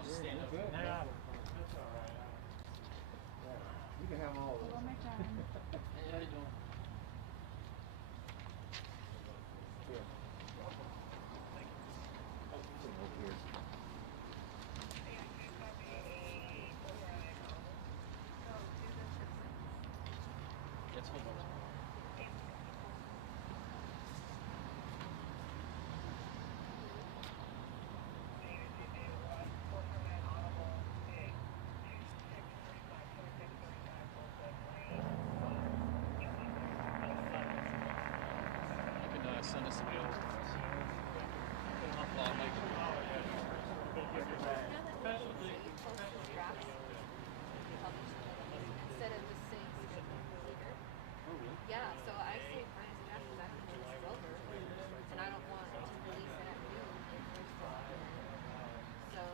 I'll just stand up. Good. Nah, Yeah. that's all right. You can have all of Hello, them. my friend. Hey, how you doing? Here. Here. Let's hold on. You can send us a bill. I'll make it. Instead of just saying later. Yeah, so I say Brian's draft because I don't know it's silver, and I don't want to release it at noon if there's still up there. So.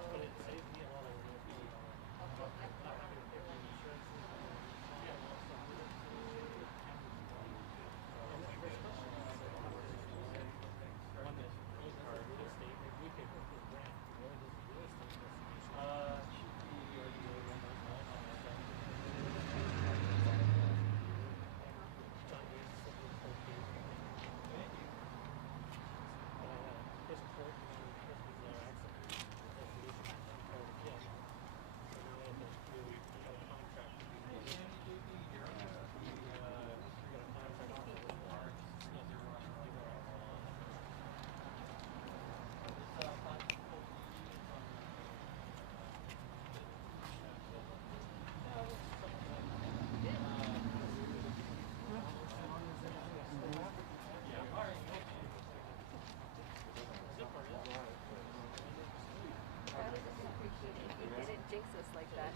Jinx us like that.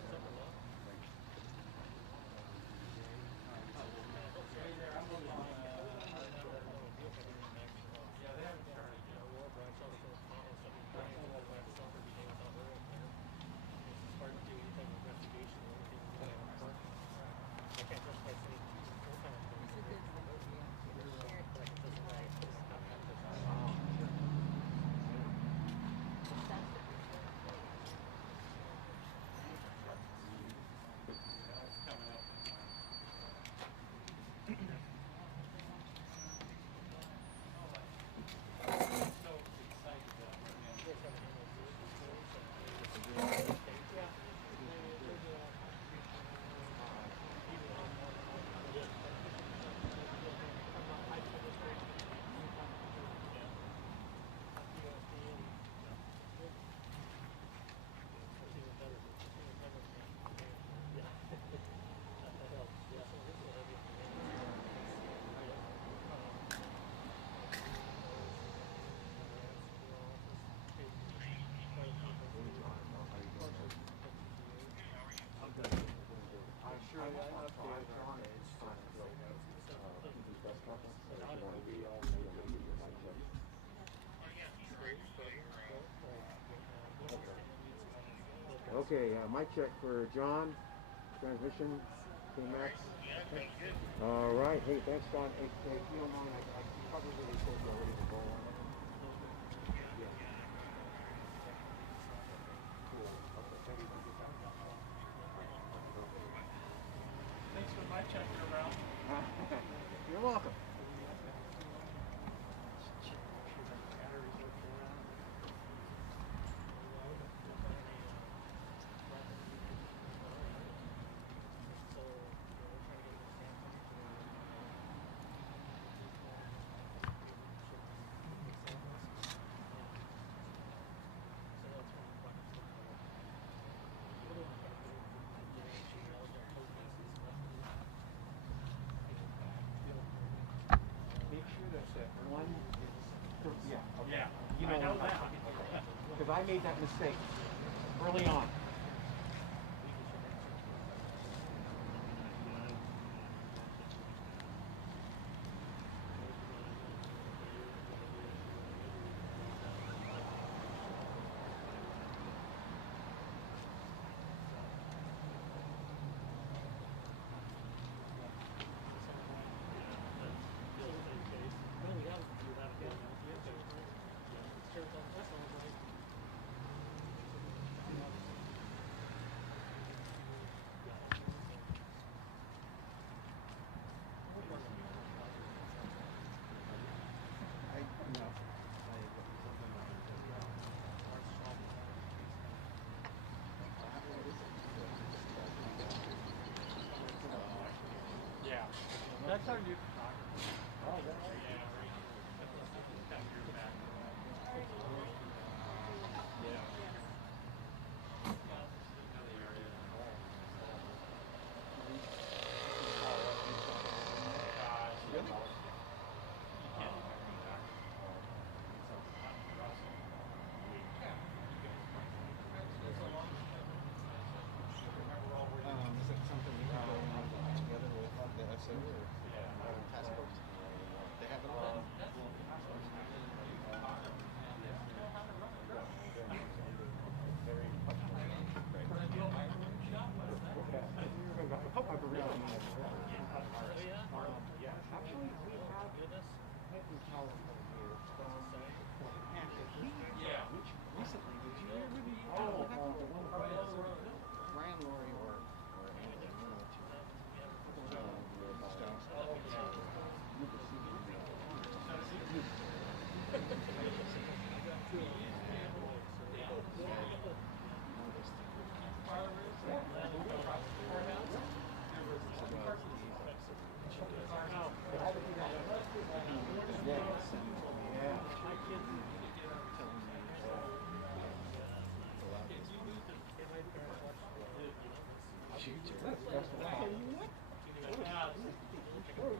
Okay, mic check for John. Transmission, K-Max. All right. Hey, thanks, John. Hey, if you don't mind, I probably told you already to go on. Yeah. Cool. Okay, thank you. Thanks for my check here, Ralph. You're welcome. Yeah. You know, I know that. Because I made that mistake early on. That's our new photographer. Oh, that's right. Yeah, kind of years back. Yeah. Really? Is it something we can go together with the SO or task force? They have it already? Actually, we have Henry California here from Recently, did you hear really? Ryan Laurie or anything, one or two.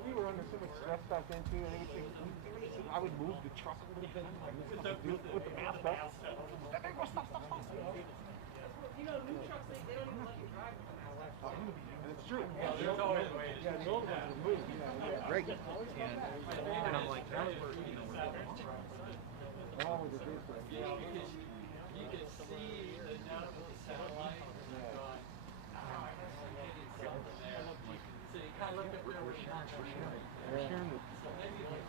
We were under so much stress back then too, and I would move the truck a little bit, like with the mask up. You know, new trucks, they don't even let you drive with them out. And it's true. Yeah, there's always a way to Yeah, the old ones would move. Yeah. Great. And I'm like, that was where, you know, Oh, with the difference. You can see the now with the satellite. So you kind of look at where we're sharing. So maybe like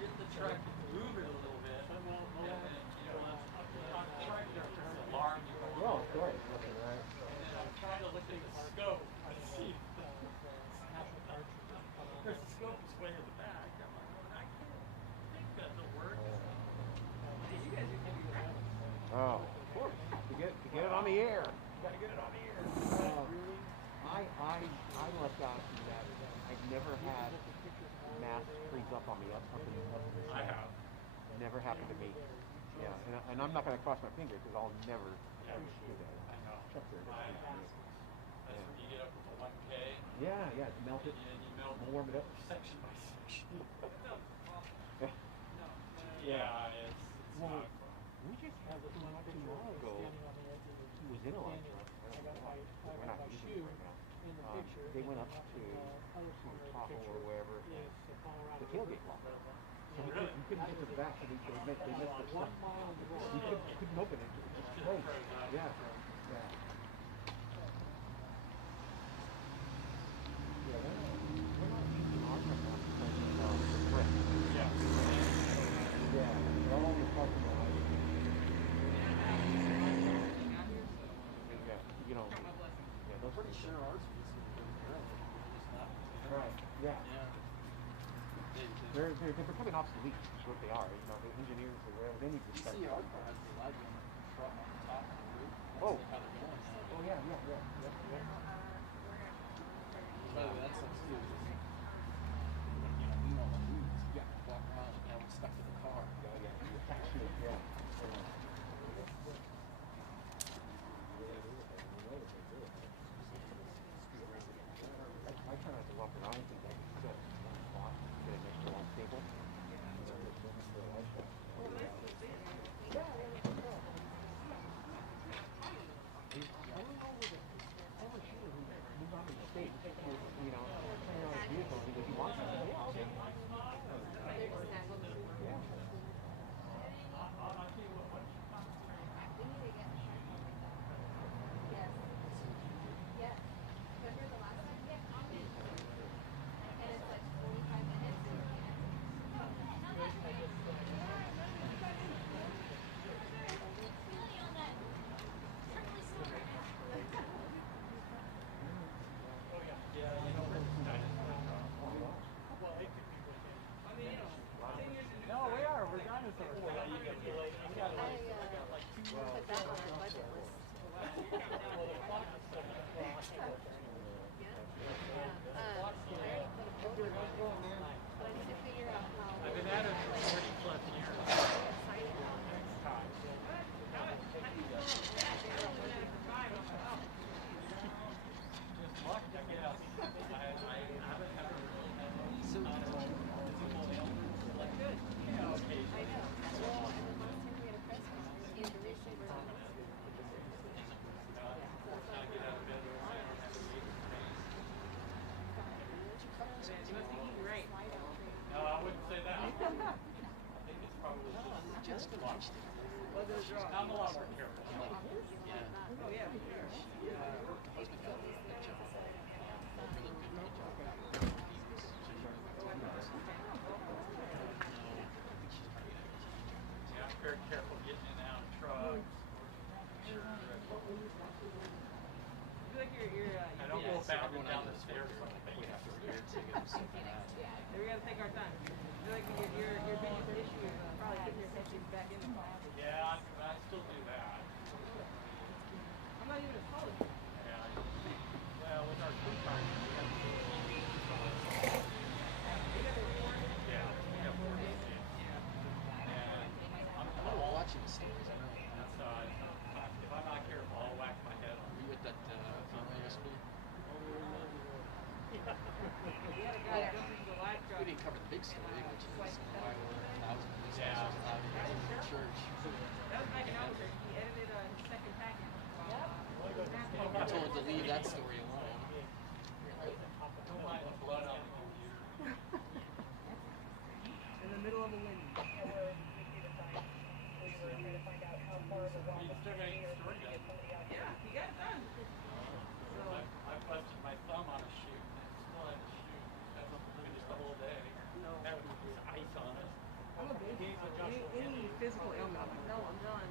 get the truck moving a little bit, and then you know, trying to alarm you. Oh, of course. Okay, right. And then I'm trying to look at the scope and see. Because the scope is way in the back. I'm like, well, I can't think that'll work. You guys are going to be around. Oh, of course. To get it on the air. You gotta get it on the air. I lucked out in that I've never had mass freeze up on me up in the I have. Never happened to me. Yeah, and I'm not gonna cross my fingers because I'll never ever do that. I know. Check there. That's when you get up to 1K. Yeah, melt it. And you melt Warm it up. section by section. Yeah. It's Well, not fun. we just had one not too long ago. He was in a lot. We're not using it right now. They went up to Tahoe or wherever. The tailgate lock. So we couldn't get to the back. So they missed the stuff. We couldn't open it. It was just closed. Yeah. Yeah. Yeah, we're not using ours right now because the threat. Yeah. Yeah, they're all in the parking lot. Yeah, you know. Yeah, those Pretty sure ours was right. Yeah. They're becoming obsolete. Is what they are. You know, the engineers or whatever, they need to start. See, our car has the light on the front, on the top, on the roof. Oh. That's how they're going. Oh yeah. By the way, that sucks too. You know, we know the roots. You got to walk around and have it stuck to the car. Yeah. I try not to walk around. I think I can sit in one spot, get an extra long table. You know, turning on his vehicle because he wants it. No, we are. We're dinosaurs. Put that on our budget list. I already put a book in, but I need to figure out how. I've been at it for 40 plus years. Just luck, I guess. I haven't ever really had any physical illness. Like good. Yeah, okay. I know. Well, and then last time we had a press conference, he had to reshape his office. I get out of bed early. I don't have to eat. You must be eating right. No, I wouldn't say that. I think it's probably just luck. What is wrong? I'm a lot more careful. Oh, yeah, for sure. Yeah, I'm very careful getting in and out of trucks. I feel like I don't go bounding down the stairs like a baby. we gotta take our time. I feel like your biggest issue is probably putting your head back in the car. Yeah, I still do that. I'm not even a college. Yeah, well, with our crew cars, we have to do yeah, we have 4 days. And I'm watching the stories. I know. that's, if I'm not careful, I'll whack my head on. Were you at that funeral yesterday? We had a guy jump into the live truck. We didn't cover the big story, which is why over 1,000 police Yeah. officers allowed in the church. That was back in Albuquerque. He edited his second packet. I'm told to leave that story alone. Don't mind the blood on the computer. In the middle of a wind. You still got any story done? Yeah, he got it done. So, I busted my thumb on a shoot, and I still had to shoot. That's finished the whole day. Having ice on it. I'm a baby. Any physical ailment. No, I'm done.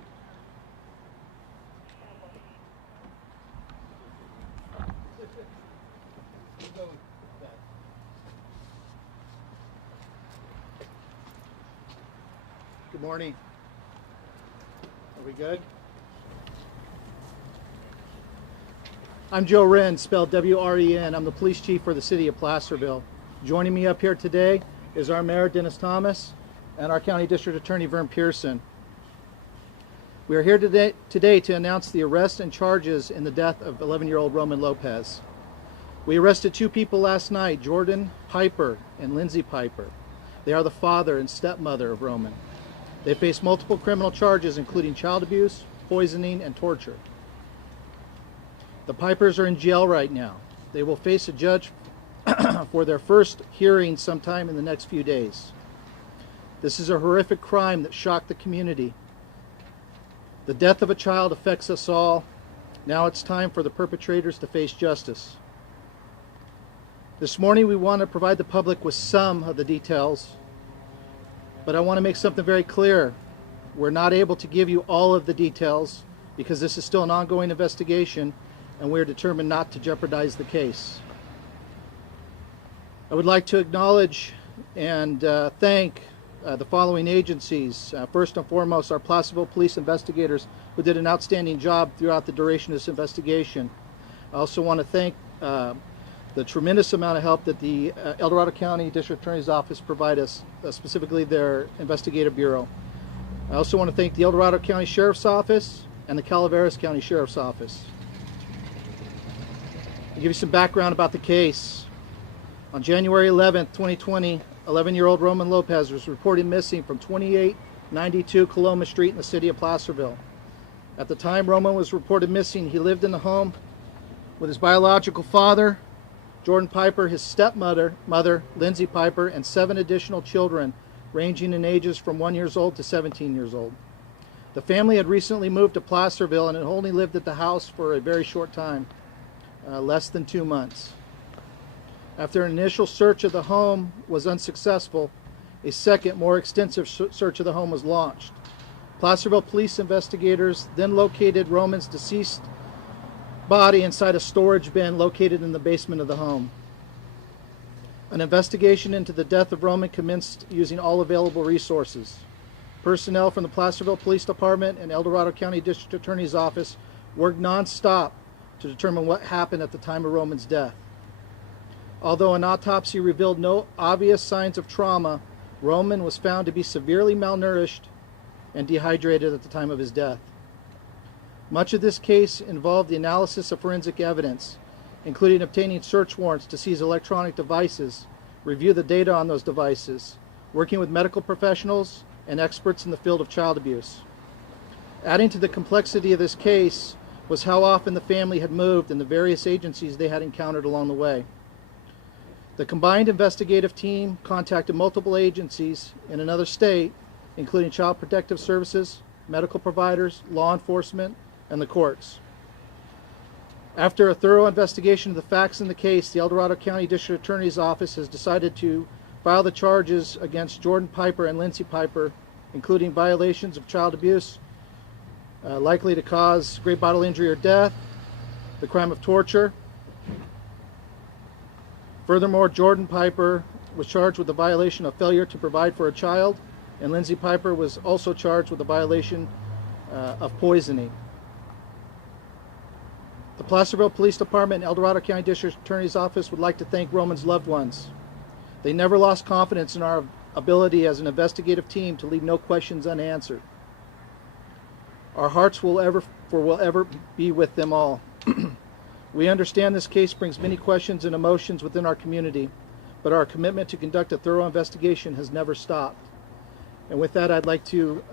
Good morning. Are we good? I'm Joe Wren, spelled W-R-E-N. I'm the police chief for the city of Placerville. Joining me up here today is our mayor, Dennis Thomas, and our county district attorney, Vern Pearson. We are here today to announce the arrest and charges in the death of 11-year-old Roman Lopez. We arrested 2 people last night, Jordan Piper and Lindsay Piper. They are the father and stepmother of Roman. They face multiple criminal charges, including child abuse, poisoning, and torture. The Pipers are in jail right now. They will face a judge for their first hearing sometime in the next few days. This is a horrific crime that shocked the community. The death of a child affects us all. Now it's time for the perpetrators to face justice. This morning we want to provide the public with some of the details, but I want to make something very clear. We're not able to give you all of the details because this is still an ongoing investigation and we're determined not to jeopardize the case. I would like to acknowledge and thank the following agencies. First and foremost, our Placerville police investigators who did an outstanding job throughout the duration of this investigation. I also want to thank the tremendous amount of help that the El Dorado County District Attorney's Office provided us, specifically their investigative bureau. I also want to thank the El Dorado County Sheriff's Office and the Calaveras County Sheriff's Office. I'll give you some background about the case. On January 11th, 2020, 11-year-old Roman Lopez was reported missing from 2892 Coloma Street in the city of Placerville. At the time Roman was reported missing, he lived in the home with his biological father, Jordan Piper, his stepmother, Lindsay Piper, and 7 additional children ranging in ages from 1 year old to 17 years old. The family had recently moved to Placerville and had only lived at the house for a very short time, less than 2 months. After an initial search of the home was unsuccessful, a second, more extensive search of the home was launched. Placerville police investigators then located Roman's deceased body inside a storage bin located in the basement of the home. An investigation into the death of Roman commenced using all available resources. Personnel from the Placerville Police Department and El Dorado County District Attorney's Office worked non-stop to determine what happened at the time of Roman's death. Although an autopsy revealed no obvious signs of trauma, Roman was found to be severely malnourished and dehydrated at the time of his death. Much of this case involved the analysis of forensic evidence, including obtaining search warrants to seize electronic devices, review the data on those devices, working with medical professionals and experts in the field of child abuse. Adding to the complexity of this case was how often the family had moved and the various agencies they had encountered along the way. The combined investigative team contacted multiple agencies in another state, including Child Protective Services, medical providers, law enforcement, and the courts. After a thorough investigation of the facts in the case, the El Dorado County District Attorney's Office has decided to file the charges against Jordan Piper and Lindsay Piper, including violations of child abuse, likely to cause great bodily injury or death, the crime of torture. Furthermore, Jordan Piper was charged with the violation of failure to provide for a child, and Lindsay Piper was also charged with the violation of poisoning. The Placerville Police Department and El Dorado County District Attorney's Office would like to thank Roman's loved ones. They never lost confidence in our ability as an investigative team to leave no questions unanswered. Our hearts will ever be with them all. We understand this case brings many questions and emotions within our community, but our commitment to conduct a thorough investigation has never stopped. And with that, I'd like to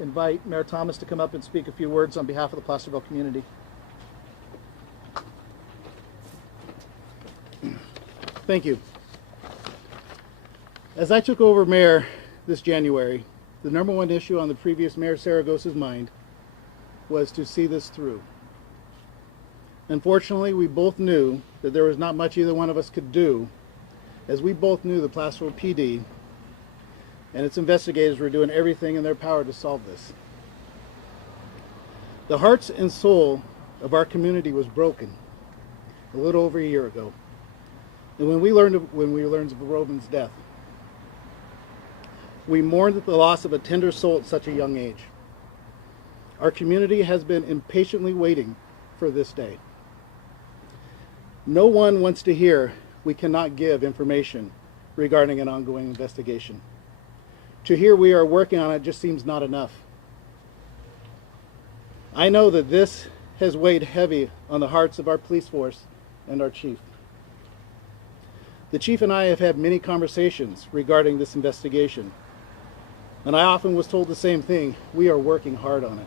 invite Mayor Thomas to come up and speak a few words on behalf of the Placerville community. Thank you. As I took over mayor this January, the number one issue on the previous Mayor Saragosa's mind was to see this through. Unfortunately, we both knew that there was not much either one of us could do, as we both knew the Placerville PD and its investigators were doing everything in their power to solve this. The hearts and soul of our community was broken a little over a year ago. And when we learned of Roman's death, we mourned the loss of a tender soul at such a young age. Our community has been impatiently waiting for this day. No one wants to hear we cannot give information regarding an ongoing investigation. To hear we are working on it just seems not enough. I know that this has weighed heavy on the hearts of our police force and our chief. The chief and I have had many conversations regarding this investigation, and I often was told the same thing: we are working hard on it.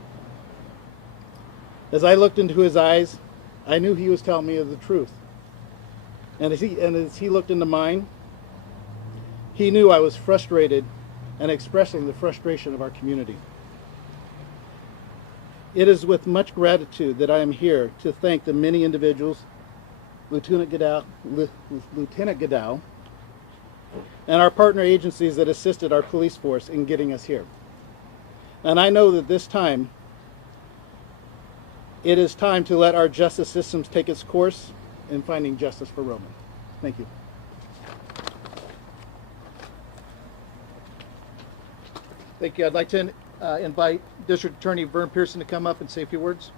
As I looked into his eyes, I knew he was telling me the truth. And as he looked into mine, he knew I was frustrated and expressing the frustration of our community. It is with much gratitude that I am here to thank the many individuals, Lieutenant Godow, and our partner agencies that assisted our police force in getting us here. And I know that this time, it is time to let our justice systems take its course in finding justice for Roman. Thank you. Thank you. I'd like to invite District Attorney Vern Pearson to come up and say a few words.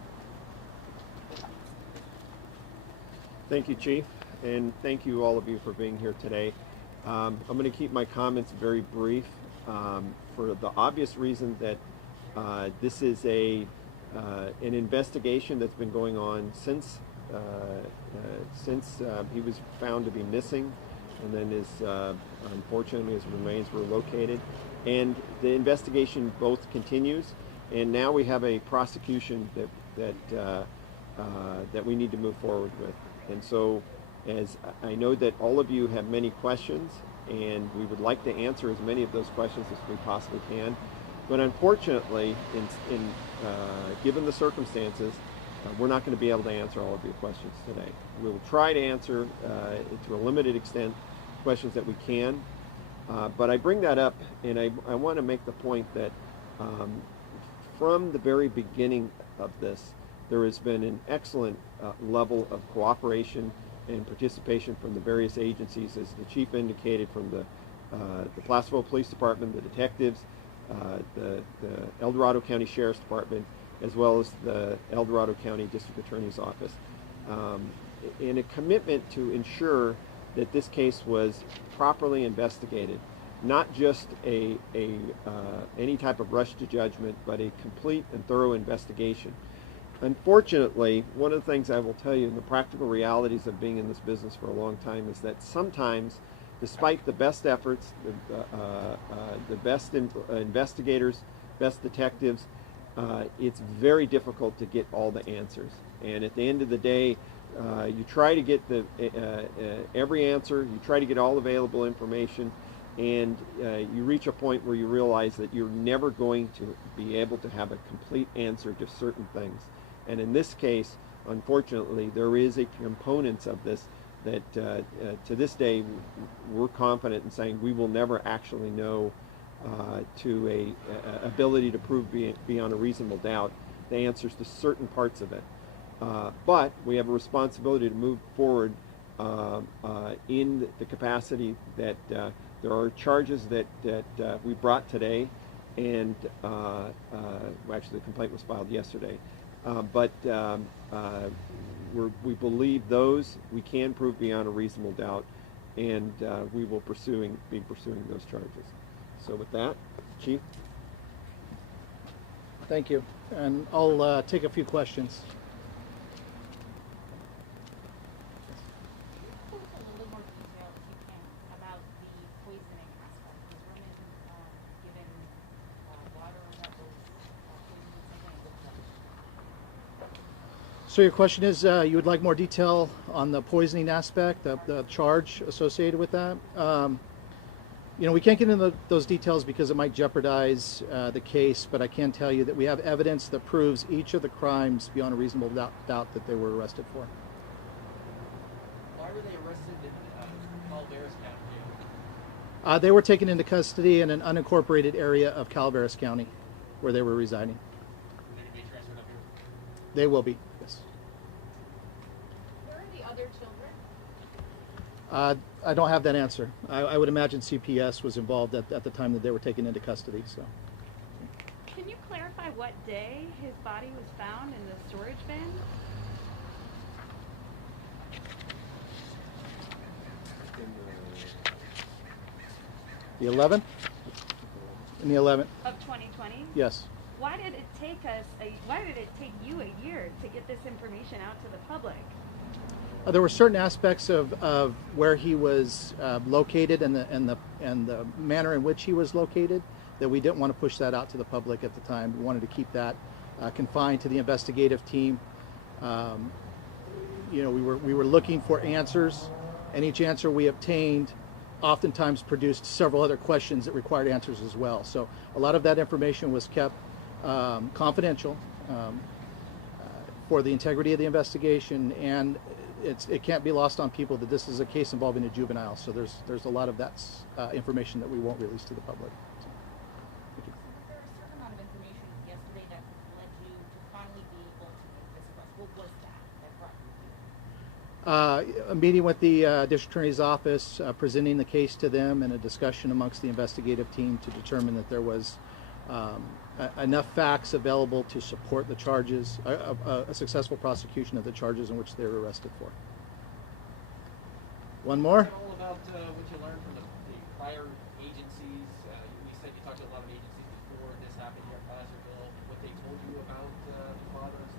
Thank you, Chief, and thank you all of you for being here today. I'm going to keep my comments very brief for the obvious reason that this is an investigation that's been going on since he was found to be missing, and then unfortunately his remains were located. And the investigation both continues, and now we have a prosecution that we need to move forward with. And so, as I know that all of you have many questions, and we would like to answer as many of those questions as we possibly can, but unfortunately, given the circumstances, we're not going to be able to answer all of your questions today. We will try to answer, to a limited extent, questions that we can. But I bring that up, and I want to make the point that from the very beginning of this, there has been an excellent level of cooperation and participation from the various agencies, as the Chief indicated, from the Placerville Police Department, the detectives, the El Dorado County Sheriff's Department, as well as the El Dorado County District Attorney's Office, in a commitment to ensure that this case was properly investigated, not just any type of rush to judgment, but a complete and thorough investigation. Unfortunately, one of the things I will tell you in the practical realities of being in this business for a long time is that sometimes, despite the best efforts, the best investigators, best detectives, it's very difficult to get all the answers. And at the end of the day, you try to get every answer, you try to get all available information, and you reach a point where you realize that you're never going to be able to have a complete answer to certain things. And in this case, unfortunately, there is a component of this that to this day we're confident in saying we will never actually know to a ability to prove beyond a reasonable doubt the answers to certain parts of it. But we have a responsibility to move forward in the capacity that there are charges that we brought today, and actually the complaint was filed yesterday. But we believe those we can prove beyond a reasonable doubt, and we will be pursuing those charges. So with that, Chief. Thank you. And I'll take a few questions. Go into a little bit more detail, if you can, about the poisoning aspect. Was Roman given water and that was poisoned with something? So your question is, you would like more detail on the poisoning aspect, the charge associated with that? You know, we can't get into those details because it might jeopardize the case, but I can tell you that we have evidence that proves each of the crimes beyond a reasonable doubt that they were arrested for. Why were they arrested in Calaveras County? They were taken into custody in an unincorporated area of Calaveras County where they were residing. They're going to be transferred up here? They will be, yes. Where are the other children? I don't have that answer. I would imagine CPS was involved at the time that they were taken into custody. So, Can you clarify what day his body was found in the storage bin? the 11th? In the 11th? Of 2020? Yes. Why did it take you a year to get this information out to the public? There were certain aspects of where he was located and the manner in which he was located that we didn't want to push that out to the public at the time. We wanted to keep that confined to the investigative team. You know, we were looking for answers, and each answer we obtained oftentimes produced several other questions that required answers as well. So a lot of that information was kept confidential for the integrity of the investigation, and it can't be lost on people that this is a case involving a juvenile. So there's a lot of that information that we won't release to the public. So, thank you. Was there a certain amount of information yesterday that led you to finally be able to make this arrest? What was that brought you here? A meeting with the district attorney's office, presenting the case to them, and a discussion amongst the investigative team to determine that there was enough facts available to support the charges, a successful prosecution of the charges in which they were arrested for. One more? Tell all about what you learned from the prior agencies. You said you talked to a lot of agencies before this happened here at Placerville. What they told you about the father and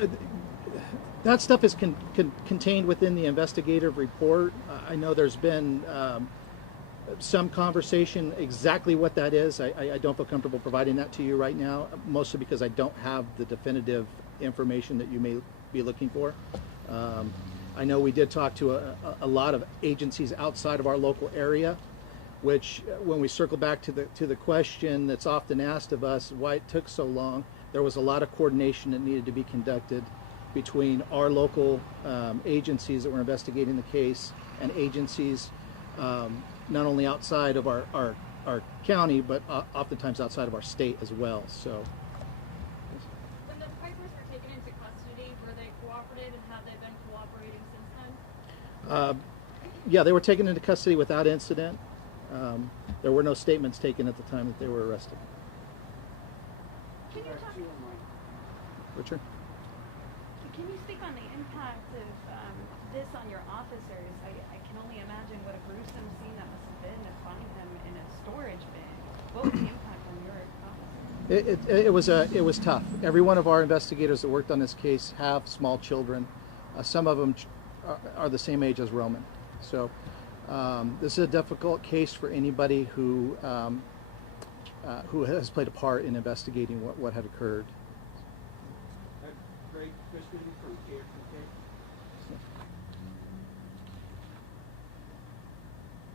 stuff? That stuff is contained within the investigative report. I know there's been some conversation. Exactly what that is, I don't feel comfortable providing that to you right now, mostly because I don't have the definitive information that you may be looking for. I know we did talk to a lot of agencies outside of our local area, which when we circle back to the question that's often asked of us, why it took so long, there was a lot of coordination that needed to be conducted between our local agencies that were investigating the case and agencies not only outside of our county, but oftentimes outside of our state as well. So, when the Pipers were taken into custody, were they cooperative, and have they been cooperating since then? yeah, they were taken into custody without incident. There were no statements taken at the time that they were arrested. Can you talk? Richard? Can you speak on the impact of this on your officers? I can only imagine what a gruesome scene that must have been to find him in a storage bin. What was the impact on your officers? It was tough. Every one of our investigators that worked on this case have small children. Some of them are the same age as Roman. So this is a difficult case for anybody who has played a part in investigating what had occurred. Greg Christie from KFK.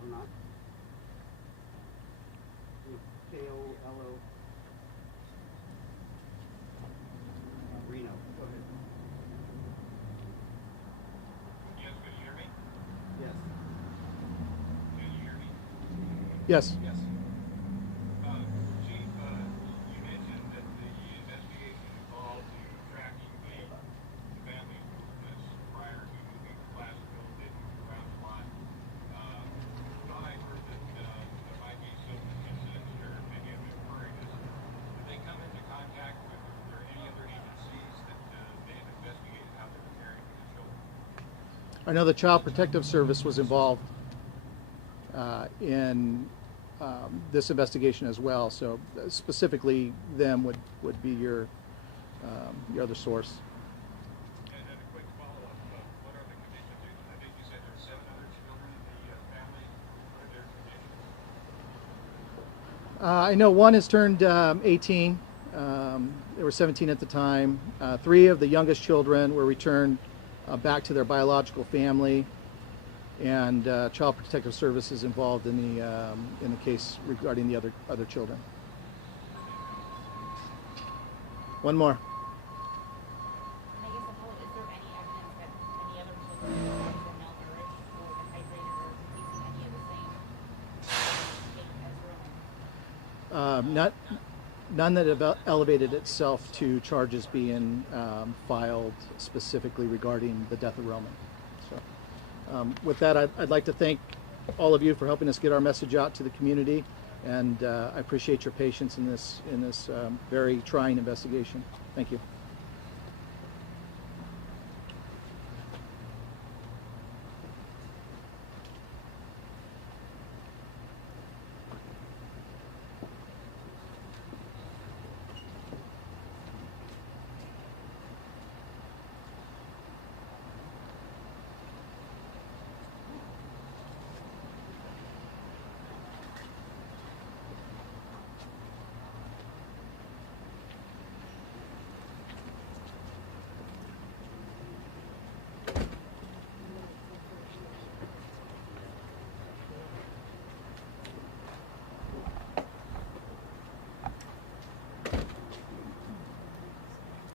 Or not? K-O-L-O. Reno. Go ahead. Yes, can you hear me? Yes. Can you hear me? Yes. Yes. Chief, you mentioned that the investigation involved you tracking the family's movements prior to moving to Placerville, did move around a lot. Thought I heard that there might be some incidents or maybe I'm inferring this. Did they come into contact with, were there any other agencies that may have investigated how they were caring for the children? I know the Child Protective Service was involved in this investigation as well. So specifically, them would be your other source. And then a quick follow-up, what are the conditions? I think you said there are 7 other children in the family. What are their conditions? I know one has turned 18. They were 17 at the time. 3 of the youngest children were returned back to their biological family, and Child Protective Services involved in the case regarding the other children. One more. And I guess the whole, is there any evidence that any other children have been malnourished or dehydrated or facing any of the same fate as Roman? None that have elevated itself to charges being filed specifically regarding the death of Roman. So, with that, I'd like to thank all of you for helping us get our message out to the community, and I appreciate your patience in this very trying investigation. Thank you.